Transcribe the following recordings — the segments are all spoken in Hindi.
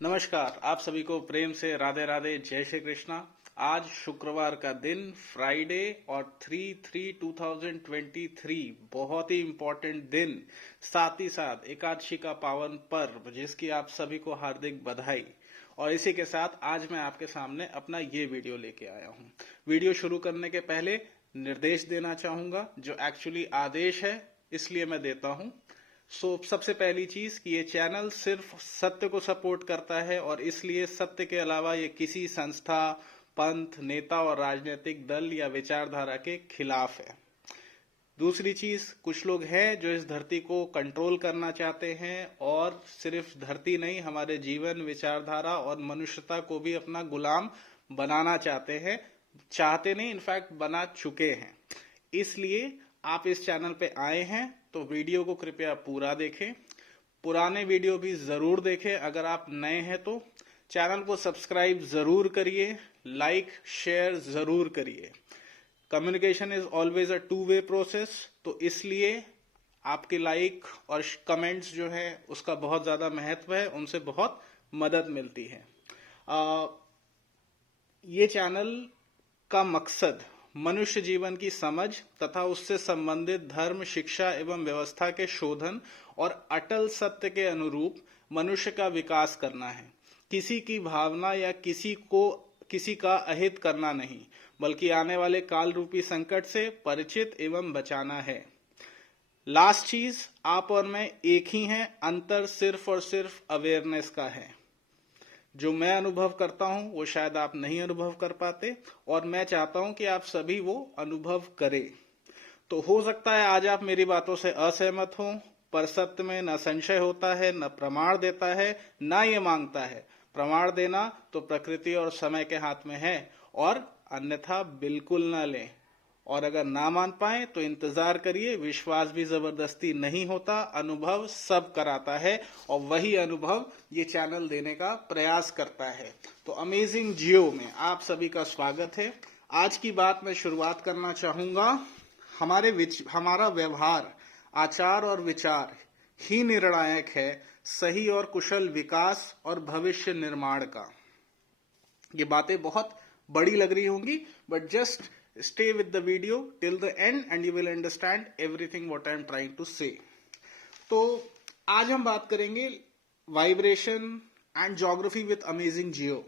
नमस्कार, आप सभी को प्रेम से राधे राधे, जय श्री कृष्णा। आज शुक्रवार का दिन, फ्राइडे और 3/3/2023 बहुत ही इम्पोर्टेंट दिन, साथ ही साथ एकादशी का पावन पर्व, जिसकी आप सभी को हार्दिक बधाई। और इसी के साथ आज मैं आपके सामने अपना ये वीडियो लेके आया हूँ। वीडियो शुरू करने के पहले निर्देश देना चाहूंगा, जो एक्चुअली आदेश है, इसलिए मैं देता हूँ। सबसे पहली चीज कि ये चैनल सिर्फ सत्य को सपोर्ट करता है और इसलिए सत्य के अलावा ये किसी संस्था, पंथ, नेता और राजनीतिक दल या विचारधारा के खिलाफ है। दूसरी चीज, कुछ लोग हैं जो इस धरती को कंट्रोल करना चाहते हैं और सिर्फ धरती नहीं, हमारे जीवन, विचारधारा और मनुष्यता को भी अपना गुलाम बनाना चाहते हैं। चाहते नहीं, इनफैक्ट बना चुके हैं। इसलिए आप इस चैनल पे आए हैं तो वीडियो को कृपया पूरा देखें, पुराने वीडियो भी जरूर देखें। अगर आप नए हैं तो चैनल को सब्सक्राइब जरूर करिए, लाइक शेयर जरूर करिए। Communication is always a two way process, तो इसलिए आपके लाइक और कमेंट्स जो है उसका बहुत ज्यादा महत्व है, उनसे बहुत मदद मिलती है। ये चैनल का मकसद मनुष्य जीवन की समझ तथा उससे संबंधित धर्म, शिक्षा एवं व्यवस्था के शोधन और अटल सत्य के अनुरूप मनुष्य का विकास करना है। किसी की भावना या किसी का अहित करना नहीं, बल्कि आने वाले काल रूपी संकट से परिचित एवं बचाना है। लास्ट चीज, आप और मैं एक ही हैं, अंतर सिर्फ और सिर्फ अवेयरनेस का है। जो मैं अनुभव करता हूं वो शायद आप नहीं अनुभव कर पाते, और मैं चाहता हूं कि आप सभी वो अनुभव करें। तो हो सकता है आज आप मेरी बातों से असहमत हों, पर सत्य में न संशय होता है, न प्रमाण देता है, न ये मांगता है। प्रमाण देना तो प्रकृति और समय के हाथ में है, और अन्यथा बिल्कुल न लें। और अगर ना मान पाए तो इंतजार करिए, विश्वास भी जबरदस्ती नहीं होता, अनुभव सब कराता है, और वही अनुभव ये चैनल देने का प्रयास करता है। तो अमेजिंग जियो में आप सभी का स्वागत है। आज की बात मैं शुरुआत करना चाहूंगा। हमारा व्यवहार, आचार और विचार ही निर्णायक है सही और कुशल विकास और भविष्य निर्माण का। ये बातें बहुत बड़ी लग रही होंगी, but just stay with the video till the end and you will understand everything what I am trying to say. तो आज हम बात करेंगे vibration and geography with Amazing Geo.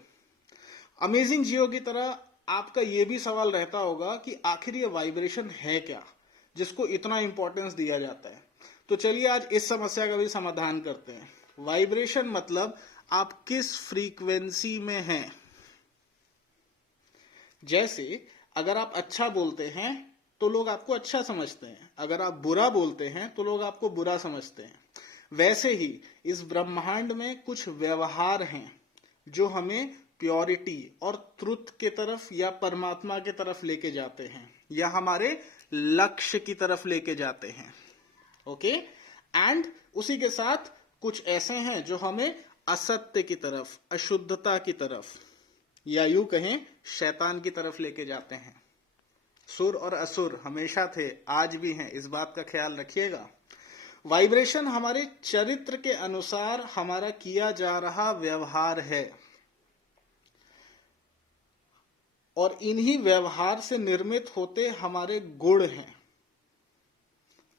Amazing Geo की तरह आपका ये भी सवाल रहता होगा कि आखिर ये वाइब्रेशन है क्या, जिसको इतना इंपॉर्टेंस दिया जाता है। तो चलिए आज इस समस्या का भी समाधान करते हैं। वाइब्रेशन मतलब आप किस फ्रीक्वेंसी में हैं। जैसे अगर आप अच्छा बोलते हैं तो लोग आपको अच्छा समझते हैं, अगर आप बुरा बोलते हैं तो लोग आपको बुरा समझते हैं। वैसे ही इस ब्रह्मांड में कुछ व्यवहार हैं जो हमें प्योरिटी और ट्रुथ के तरफ या परमात्मा के तरफ लेके जाते हैं, या हमारे लक्ष्य की तरफ लेके जाते हैं। ओके, एंड उसी के साथ कुछ ऐसे हैं जो हमें असत्य की तरफ, अशुद्धता की तरफ, या यूं कहें शैतान की तरफ लेके जाते हैं। सुर और असुर हमेशा थे, आज भी हैं, इस बात का ख्याल रखिएगा। वाइब्रेशन हमारे चरित्र के अनुसार हमारा किया जा रहा व्यवहार है, और इन्हीं व्यवहार से निर्मित होते हमारे गुण हैं।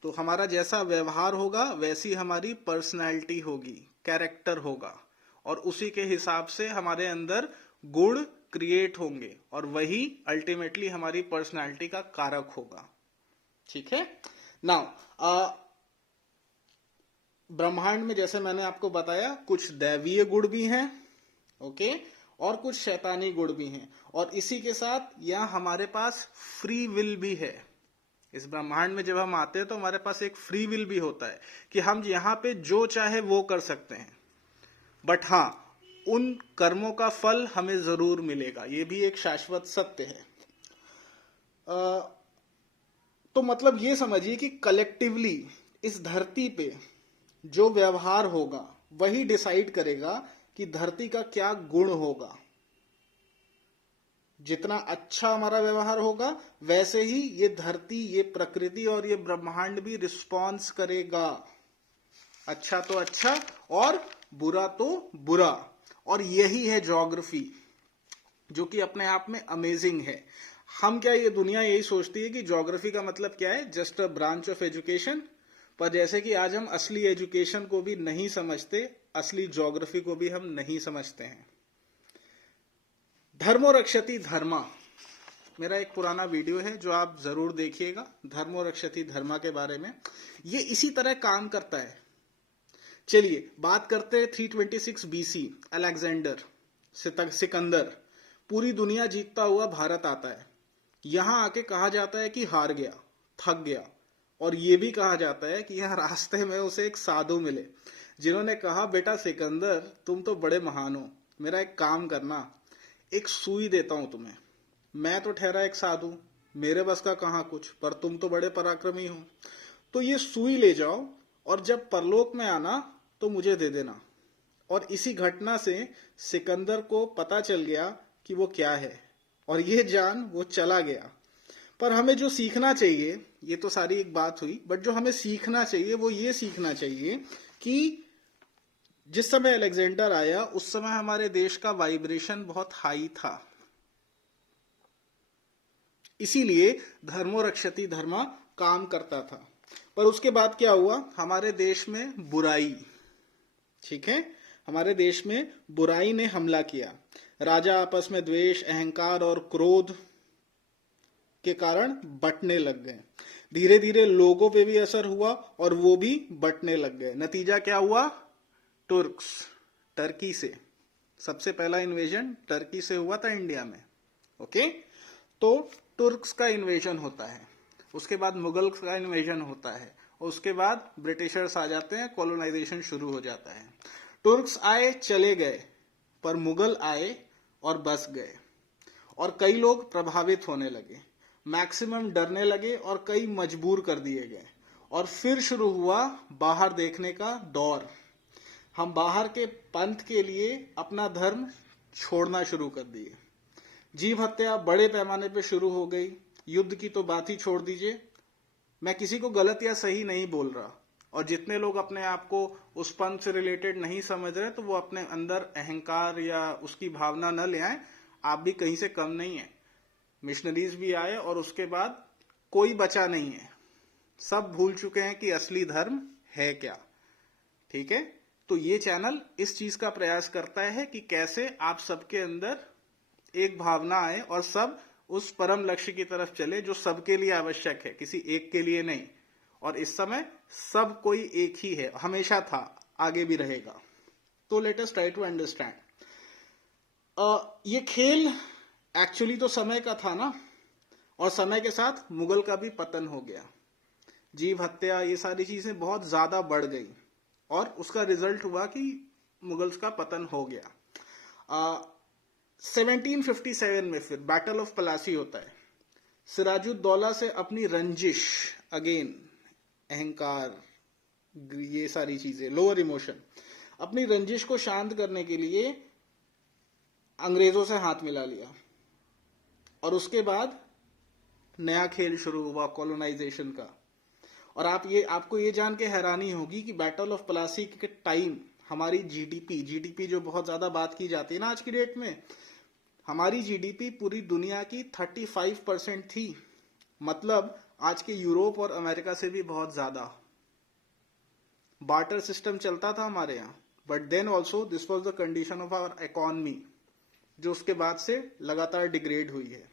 तो हमारा जैसा व्यवहार होगा वैसी हमारी पर्सनैलिटी होगी, कैरेक्टर होगा, और उसी के हिसाब से हमारे अंदर गुण क्रिएट होंगे, और वही अल्टीमेटली हमारी पर्सनालिटी का कारक होगा। ठीक है। नाउ ब्रह्मांड में जैसे मैंने आपको बताया, कुछ दैवीय गुण भी हैं, ओके, और कुछ शैतानी गुण भी हैं, और इसी के साथ यहाँ हमारे पास फ्री विल भी है। इस ब्रह्मांड में जब हम आते हैं तो हमारे पास एक फ्री विल भी होता है कि हम यहाँ पे जो चाहे वो कर सकते हैं, बट हाँ, उन कर्मों का फल हमें जरूर मिलेगा, ये भी एक शाश्वत सत्य है। तो मतलब ये समझिए कि कलेक्टिवली इस धरती पे जो व्यवहार होगा वही डिसाइड करेगा कि धरती का क्या गुण होगा। जितना अच्छा हमारा व्यवहार होगा वैसे ही ये धरती, ये प्रकृति और ये ब्रह्मांड भी रिस्पॉन्स करेगा। अच्छा तो अच्छा और बुरा तो बुरा। और यही है ज्योग्राफी, जो कि अपने आप में अमेजिंग है। हम क्या, ये दुनिया यही सोचती है कि ज्योग्राफी का मतलब क्या है, just a branch of education. पर जैसे कि आज हम असली एजुकेशन को भी नहीं समझते, असली ज्योग्राफी को भी हम नहीं समझते हैं। धर्मो रक्षति धर्मा, मेरा एक पुराना वीडियो है जो आप जरूर देखिएगा, धर्मो रक्षति धर्मा के बारे में। ये इसी तरह काम करता है। चलिए बात करते हैं 326 बीसी, अलेक्जेंडर सिकंदर पूरी दुनिया जीतता हुआ भारत आता है। यहां आके कहा जाता है कि हार गया, थक गया, और यह भी कहा जाता है कि यहां रास्ते में उसे एक साधु मिले जिन्होंने कहा, बेटा सिकंदर तुम तो बड़े महान हो, मेरा एक काम करना, एक सुई देता हूं तुम्हें। मैं तो ठहरा एक साधु, मेरे बस का कहां कुछ, पर तुम तो बड़े पराक्रमी हो, तो ये सुई ले जाओ और जब परलोक में आना तो मुझे दे देना। और इसी घटना से सिकंदर को पता चल गया कि वो क्या है, और ये जान वो चला गया। पर हमें जो सीखना चाहिए, ये तो सारी एक बात हुई, बट जो हमें सीखना चाहिए वो ये सीखना चाहिए कि जिस समय अलेक्जेंडर आया उस समय हमारे देश का वाइब्रेशन बहुत हाई था, इसीलिए धर्मो रक्षति धर्मा काम करता था। पर उसके बाद क्या हुआ, हमारे देश में बुराई, ठीक है, हमारे देश में बुराई ने हमला किया। राजा आपस में द्वेष, अहंकार और क्रोध के कारण बंटने लग गए। धीरे धीरे लोगों पे भी असर हुआ और वो भी बंटने लग गए। नतीजा क्या हुआ, तुर्क्स, टर्की से सबसे पहला इन्वेजन टर्की से हुआ था इंडिया में। ओके, तो तुर्क्स का इन्वेजन होता है, उसके बाद मुगल्स का इन्वेजन होता है, और उसके बाद ब्रिटिशर्स आ जाते हैं, कॉलोनाइजेशन शुरू हो जाता है। तुर्क्स आए चले गए, पर मुगल आए और बस गए, और कई लोग प्रभावित होने लगे, मैक्सिमम डरने लगे, और कई मजबूर कर दिए गए। और फिर शुरू हुआ बाहर देखने का दौर। हम बाहर के पंथ के लिए अपना धर्म छोड़ना शुरू कर दिए। जीव हत्या बड़े पैमाने पे शुरू हो गई। युद्ध की तो बात ही छोड़ दीजिए, मैं किसी को गलत या सही नहीं बोल रहा, और जितने लोग अपने आप को उस पंथ से रिलेटेड नहीं समझ रहे तो वो अपने अंदर अहंकार या उसकी भावना न ले आए। आप भी कहीं से कम नहीं है, मिशनरीज भी आए और उसके बाद कोई बचा नहीं है, सब भूल चुके हैं कि असली धर्म है क्या। ठीक है, तो ये चैनल इस चीज का प्रयास करता है कि कैसे आप सबके अंदर एक भावना आए और सब उस परम लक्ष्य की तरफ चले जो सबके लिए आवश्यक है, किसी एक के लिए नहीं। और इस समय सब कोई एक ही है, हमेशा था, आगे भी रहेगा। तो let us try to understand. ये खेल एक्चुअली तो समय का था ना, और समय के साथ मुगल का भी पतन हो गया। जीव हत्या ये सारी चीजें बहुत ज्यादा बढ़ गई, और उसका रिजल्ट हुआ कि मुगल्स का पतन हो गया। 1757 में फिर बैटल ऑफ पलासी होता है। सिराजुद्दौला से अपनी रंजिश, अगेन अहंकार, ये सारी चीजें, लोअर इमोशन, अपनी रंजिश को शांत करने के लिए अंग्रेजों से हाथ मिला लिया, और उसके बाद नया खेल शुरू हुआ कॉलोनाइजेशन का। और आपको ये जान के हैरानी होगी कि बैटल ऑफ पलासी के टाइम हमारी जीडीपी जो बहुत ज्यादा बात की जाती है ना आज की डेट में, हमारी जीडीपी पूरी दुनिया की 35% थी। मतलब आज के यूरोप और अमेरिका से भी बहुत ज्यादा। बार्टर सिस्टम चलता था हमारे यहाँ, but then also this was the condition of our economy, जो उसके बाद से लगातार डिग्रेड हुई है।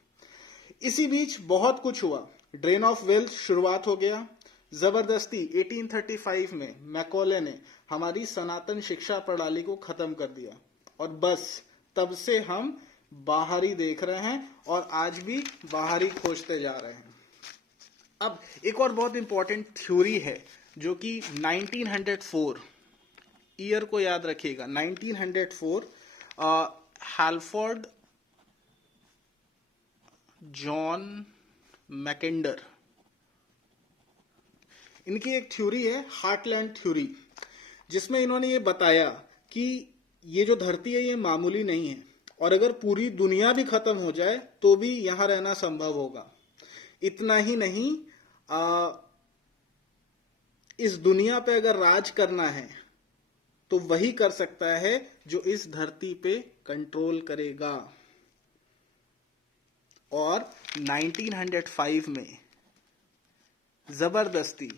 इसी बीच बहुत कुछ हुआ। ड्रेन ऑफ वेल्थ शुरुआत हो गया। जबरदस्ती 1835 में मैकॉले ने हमारी सनातन शिक्षा प्रणाली को खत्म कर दिया, और बस तब से हम बाहरी देख रहे हैं, और आज भी बाहरी खोजते जा रहे हैं। अब एक और बहुत इंपॉर्टेंट थ्योरी है जो कि 1904, ईयर को याद रखिएगा, 1904, हैल्फोर्ड जॉन मैकेंडर, इनकी एक थ्योरी है हार्टलैंड थ्योरी, जिसमें इन्होंने ये बताया कि ये जो धरती है ये मामूली नहीं है, और अगर पूरी दुनिया भी खत्म हो जाए तो भी यहां रहना संभव होगा। इतना ही नहीं, इस दुनिया पे अगर राज करना है तो वही कर सकता है जो इस धरती पे कंट्रोल करेगा। और 1905 में जबरदस्ती,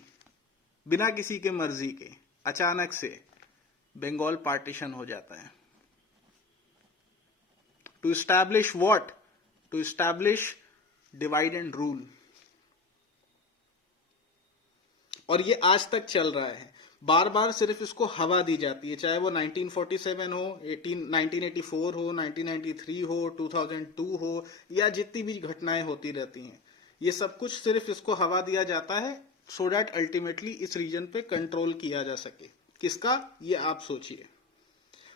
बिना किसी के मर्जी के, अचानक से बंगाल पार्टीशन हो जाता है। To establish what? To establish divide and rule. और ये आज तक चल रहा है। बार बार सिर्फ इसको हवा दी जाती है, चाहे वो 1947 हो, 1984 हो, 1993 हो, 2002 हो, या जितनी भी घटनाएं होती रहती हैं, ये सब कुछ सिर्फ इसको हवा दिया जाता है सो दैट अल्टीमेटली इस रीजन पे कंट्रोल किया जा सके। किसका? ये आप सोचिए।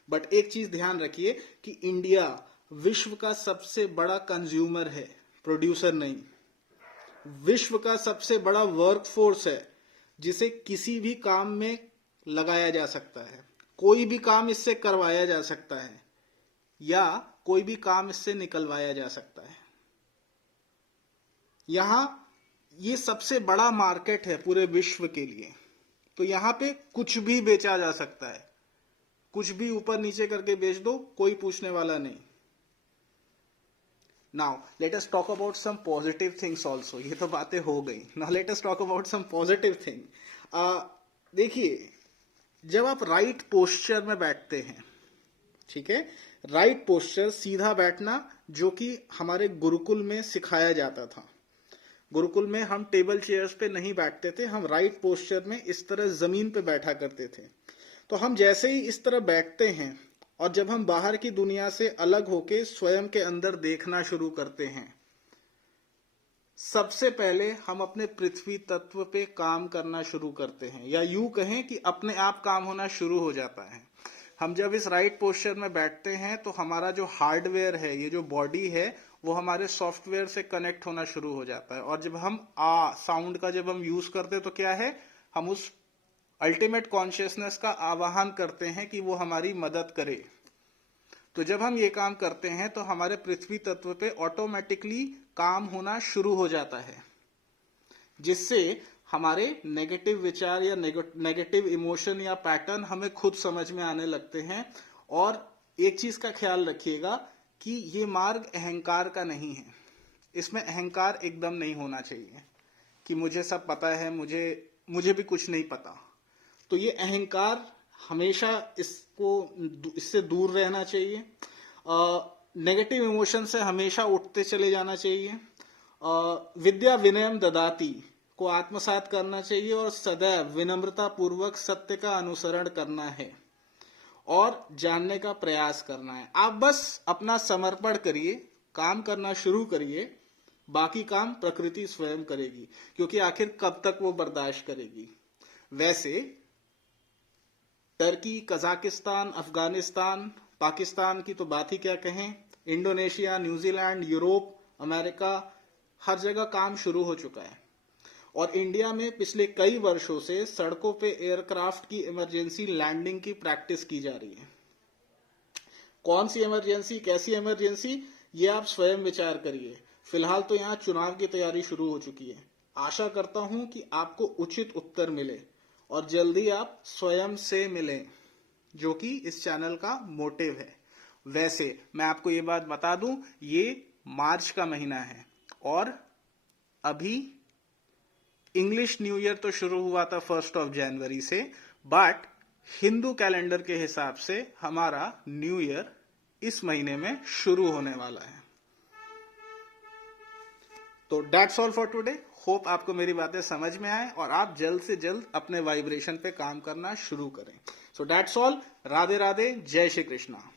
बट एक चीज ध्यान रखिए कि इंडिया विश्व का सबसे बड़ा कंज्यूमर है, प्रोड्यूसर नहीं। विश्व का सबसे बड़ा वर्कफोर्स है, जिसे किसी भी काम में लगाया जा सकता है। कोई भी काम इससे करवाया जा सकता है या कोई भी काम इससे निकलवाया जा सकता है। यहां ये सबसे बड़ा मार्केट है पूरे विश्व के लिए, तो यहां पे कुछ भी बेचा जा सकता है। कुछ भी ऊपर नीचे करके बेच दो, कोई पूछने वाला नहीं। Now let us talk about some positive things also. ये तो बातें हो गई, now let us talk about some positive thing. देखिए, जब आप राइट पोस्चर में बैठते हैं, ठीक है, राइट पोस्चर, सीधा बैठना, जो कि हमारे गुरुकुल में सिखाया जाता था। गुरुकुल में हम टेबल चेयर्स पे नहीं बैठते थे, हम राइट पोस्चर में इस तरह जमीन पे बैठा करते थे। तो हम जैसे ही इस तरह बैठते हैं और जब हम बाहर की दुनिया से अलग होके स्वयं के अंदर देखना शुरू करते हैं, सबसे पहले हम अपने पृथ्वी तत्व पे काम करना शुरू करते हैं, या यूं कहें कि अपने आप काम होना शुरू हो जाता है। हम जब इस राइट पोस्चर में बैठते हैं तो हमारा जो हार्डवेयर है, ये जो बॉडी है, वो हमारे सॉफ्टवेयर से कनेक्ट होना शुरू हो जाता है। और जब हम साउंड का जब हम यूज करते हैं तो क्या है, हम उस अल्टीमेट कॉन्शियसनेस का आवाहन करते हैं कि वो हमारी मदद करे। तो जब हम ये काम करते हैं तो हमारे पृथ्वी तत्व पे ऑटोमेटिकली काम होना शुरू हो जाता है, जिससे हमारे नेगेटिव विचार या नेगेटिव इमोशन या पैटर्न हमें खुद समझ में आने लगते हैं। और एक चीज का ख्याल रखिएगा कि ये मार्ग अहंकार का नहीं है। इसमें अहंकार एकदम नहीं होना चाहिए कि मुझे सब पता है, मुझे भी कुछ नहीं पता। तो ये अहंकार हमेशा इससे दूर रहना चाहिए। नेगेटिव इमोशन से हमेशा उठते चले जाना चाहिए। विद्या विनयम ददाती को आत्मसात करना चाहिए और सदैव विनम्रता पूर्वक सत्य का अनुसरण करना है और जानने का प्रयास करना है। आप बस अपना समर्पण करिए, काम करना शुरू करिए, बाकी काम प्रकृति स्वयं करेगी, क्योंकि आखिर कब तक वो बर्दाश्त करेगी। वैसे टर्की, कजाकिस्तान, अफगानिस्तान, पाकिस्तान की तो बात ही क्या कहें, इंडोनेशिया, न्यूजीलैंड, यूरोप, अमेरिका, हर जगह काम शुरू हो चुका है। और इंडिया में पिछले कई वर्षों से सड़कों पे एयरक्राफ्ट की इमरजेंसी लैंडिंग की प्रैक्टिस की जा रही है। कौन सी इमरजेंसी, कैसी इमरजेंसी, ये आप स्वयं विचार करिए। फिलहाल तो यहाँ चुनाव की तैयारी शुरू हो चुकी है। आशा करता हूं कि आपको उचित उत्तर मिले और जल्दी आप स्वयं से मिलें, जो कि इस चैनल का मोटिव है। वैसे मैं आपको ये बात बता दूं, ये मार्च का महीना है और अभी इंग्लिश न्यू ईयर तो शुरू हुआ था 1 जनवरी से, बट हिंदू कैलेंडर के हिसाब से हमारा न्यू ईयर इस महीने में शुरू होने वाला है। तो that's all for today. Hope आपको मेरी बातें समझ में आए और आप जल्द से जल्द अपने वाइब्रेशन पे काम करना शुरू करें। So that's all. Radhe Radhe, जय श्री कृष्णा।